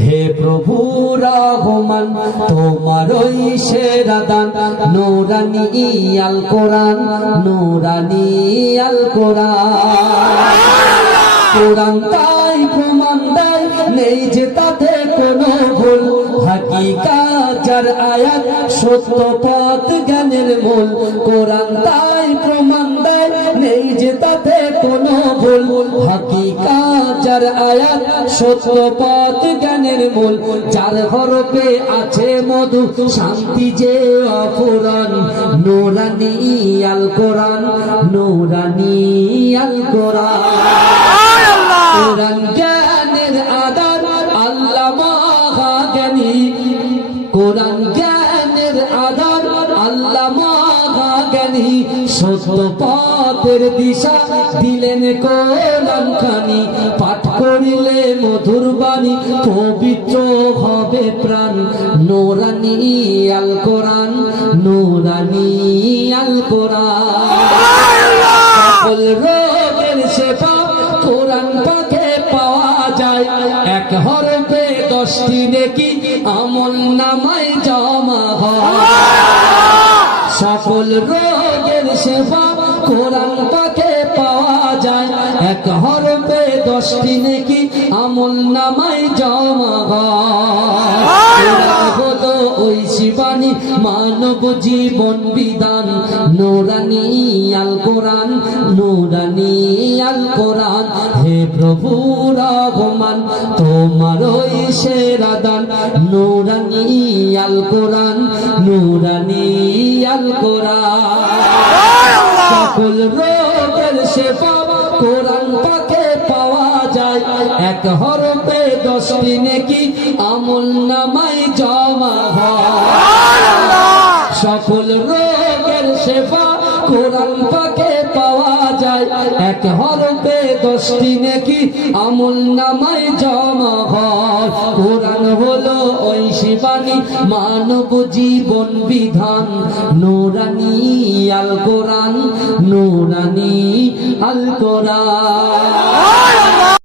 হে প্রভু রহমান তোমারই সেরা দান নূরানি আল কোরআন নূরানি আল কোরআন কোরআন তাই প্রমাণ দেয় নেই যে তাতে কোনো ভুল হাকিকাত যার আয়াত সত্য পথ জ্ঞানের মূল কোরআন তাই প্রমাণ দেয় নেই যে তাতে কোনো ভুল হাকিকাত যার আয়াত সত্য পথ জ্ঞানের মূল যার হরফে আছে মধু শান্তি যে অফুরান নূরানি আল কোরআন নূরানি আল কোরআন কোরআন জ্ঞানের আধার আল্লামা জ্ঞানী কোরআন জ্ঞানের আধার আল্লামা জ্ঞানী সত্য পথের দিশা দিলেন কোরআন খানি পাঠ করিলে মধুর বাণী পবিত্র হবে প্রাণ নূরানি আল কোরআন নূরানি আল কোরআন সকল রোগের সেবা কোরআন পাকে পাওয়া যায় এক হরফে 10টি নেকি আমল নামায় জমা হয় সকল রোগের সেবা কোরআন পাকে পাওয়া যায় এক হরফে 10টি নেকি আমল নামায় জমা হয় হলো ওই শিবানী মানব জীবন বিধান নূরানি আল কোরআন নূরানি আল কোরআন হে প্রভু রহমান তোমারই সেরা দান নূরানি আল কোরআন নূরানি আল কোরআন সকল রোগের সেবা কোরআন পাকে পাওয়া যায় এক হরফে 10টি নেকি আমল নামায় জমা হয় সকল রোগের সেবা কোরআন পাকে পাওয়া যায় এক হরফে 10টি নেকি আমল নামায় জমা হয় কোরআন হলো ওই শিবানী মানব জীবন বিধান নূরানি আল কোরআন নূরানি আল কোরআন।